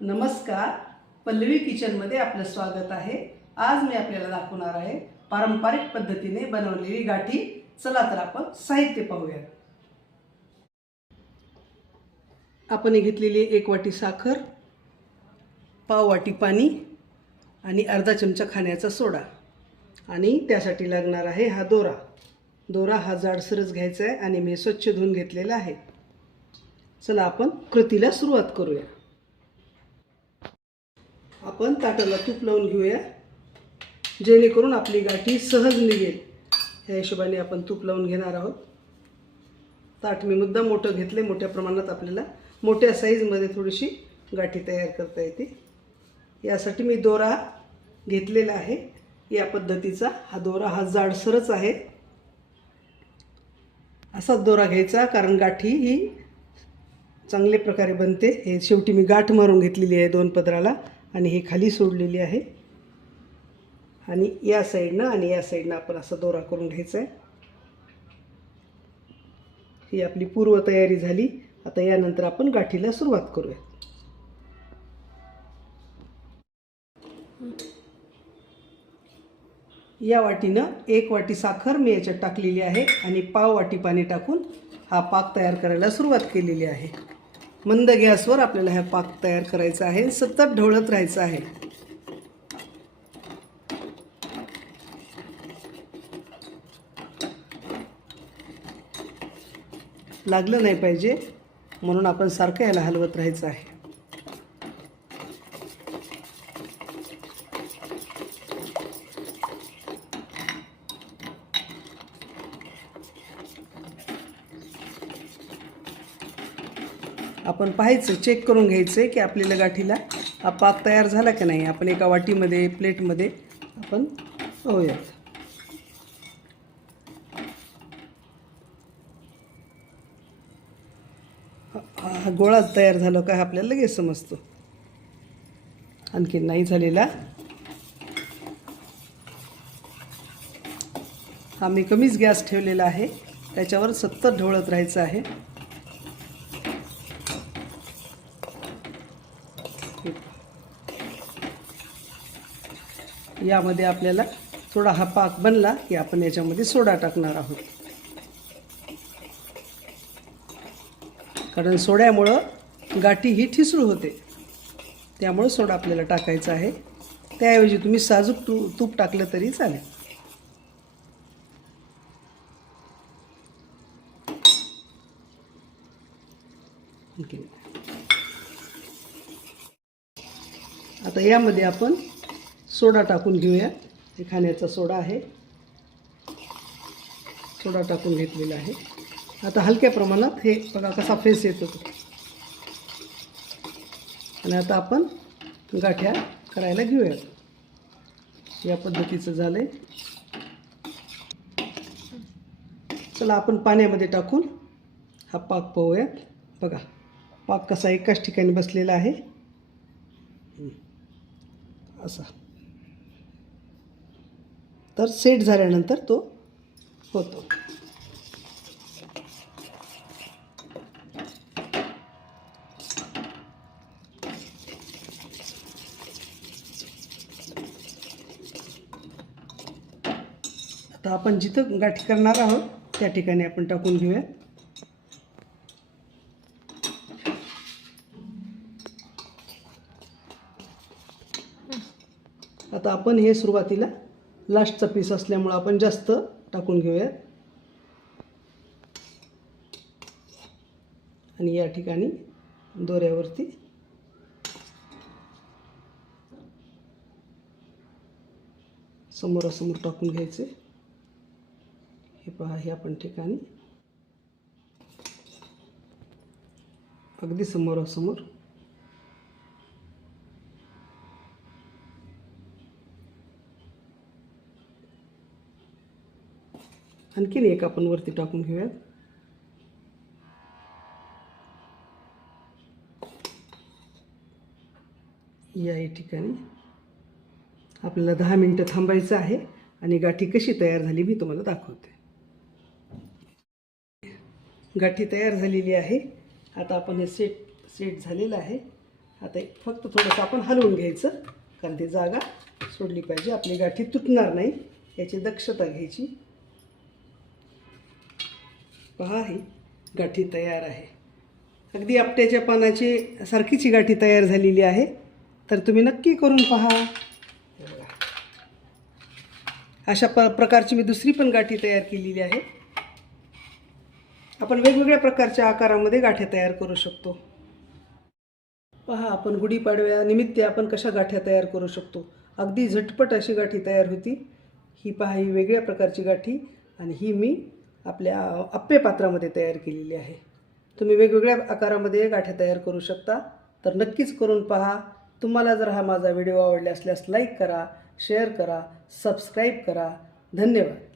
नमस्कार. पल्लवी किचनमध्ये आपलं स्वागत आहे. आज मी आपल्याला दाखवणार आहे पारंपरिक पद्धतीने बनवलेली गाठी. चला तर आपण साहित्य पाहूया. आपण हे घेतलेली एक वाटी साखर पाव वाटी पाणी आणि अर्धा चमचा खाण्याचा सोडा. आणि त्यासाठी लागणार आहे हा दोरा. दोरा हा जाडसरच घ्यायचा आहे आणि मी स्वच्छ धुवून घेतलेला आहे. चला आपण कृतीला सुरुवात करूया. आपण ताटाला तूप लावून घेऊया. जेणेकरून आपली गाठी सहज निघेल. ह्या हिशोबाने आपण तूप लावून घेणार आहोत. ताट मी मुद्दा मोठं घेतले मोठ्या प्रमाणात आपल्याला मोठ्या साईजमध्ये थोडीशी गाठी तयार करता येते. यासाठी मी दोरा घेतलेला आहे. या पद्धतीचा हा दोरा हा जाडसरच आहे. असाच दोरा घ्यायचा कारण गाठी ही चांगल्या प्रकारे बनते. हे शेवटी मी गाठ मारून घेतलेली आहे दोन पदराला. आणि हे खाली सोडलेली आहे. आणि या साईडनं आणि या साईडनं आपण असा दोरा करून घ्यायचा आहे. ही आपली पूर्वतयारी झाली. आता यानंतर आपण गाठीला सुरुवात करूया या वाटीनं एक वाटी साखर मी याच्यात टाकलेली आहे आणि पाव वाटी पाणी टाकून हा पाक तयार करायला सुरुवात केलेली आहे. मंद गॅसवर आपल्याला हा पाक तयार करायचा आहे. सतत ढवळत राहायचं आहे. लागलं नाही पाहिजे म्हणून आपण सारखं याला हलवत राहायचं आहे. आपण पाहायचं चेक करून घ्यायचं आहे की आपल्याला गाठीला हा पाक तयार झाला की नाही. आपण एका वाटीमध्ये प्लेटमध्ये आपण पाहूयात हा हा गोळा तयार झाला का आपल्याला लगेच समजतो. आणखी नाही झालेला. हा मी कमीच गॅस ठेवलेला आहे. त्याच्यावर सतत ढवळत राहायचं आहे. यामध्ये आपल्याला थोडा हा पाक बनला की आपण याच्यामध्ये सोडा टाकणार आहोत. कारण सोड्यामुळं गाठी ही ठिसूळ होते. त्यामुळं सोडा आपल्याला टाकायचा आहे. त्याऐवजी तुम्ही साजूक तू तूप टाकलं तरी चालेल. आता यामध्ये आपण सोडा टाकून घेऊया. हे खाण्याचा सोडा आहे. सोडा टाकून घेतलेला आहे. आता हलक्या प्रमाणात हे बघा कसा फेस येतो तो. आणि आता आपण गाठ्या करायला घेऊयात. या पद्धतीचं झालं आहे चला आपण पाण्यामध्ये टाकून हा पाक पोहूयात बघा पाक कसा एकाच ठिकाणी बसलेला आहे. असा. तर सेट झाल्यानंतर तो होतो. आता आपण जिथं गाठी करणार आहोत त्या ठिकाणी आपण टाकून घेऊया. आता आपण हे सुरुवातीला लास्टचा पीस असल्यामुळं आपण जास्त टाकून घेऊयात आणि या ठिकाणी दोऱ्यावरती समोरासमोर टाकून घ्यायचे. हे पहा हे आपण ठिकाणी अगदी समोरासमोर आणखीन एक आपण वरती टाकून घेऊयात. या ठिकाणी आपल्याला दहा मिनटं थांबायचं आहे आणि गाठी कशी तयार झाली मी तुम्हाला दाखवते. गाठी तयार झालेली आहे. आता आपण हे सेट सेट झालेलं आहे. आता एक फक्त थोडंसं आपण हलवून घ्यायचं कारण ती जागा सोडली पाहिजे. आपली गाठी तुटणार नाही याची दक्षता घ्यायची. पहा ही गाठी तयार आहे. अगदी आपट्याच्या पानाची सारखीची गाठी तयार झालेली आहे. तर तुम्ही नक्की करून पहा. अशा प प्रकारची मी दुसरी पण गाठी तयार केलेली आहे. आपण वेगवेगळ्या प्रकारच्या आकारामध्ये गाठ्या तयार करू शकतो. पहा आपण गुढीपाडव्या निमित्त आपण कशा गाठ्या तयार करू शकतो. अगदी झटपट अशी गाठी तयार होती. ही पहा ही वेगळ्या प्रकारची गाठी आणि ही मी आपल्या अप्पे पात्रामध्ये तयार केलेली आहे. तुम्ही वेगवेगळ्या आकारामध्ये गाठ्या तयार करू शकता. तर नक्कीच करून पहा. तुम्हाला जर हा माझा व्हिडिओ आवडला असल्यास लाईक करा शेअर करा सबस्क्राईब करा. धन्यवाद.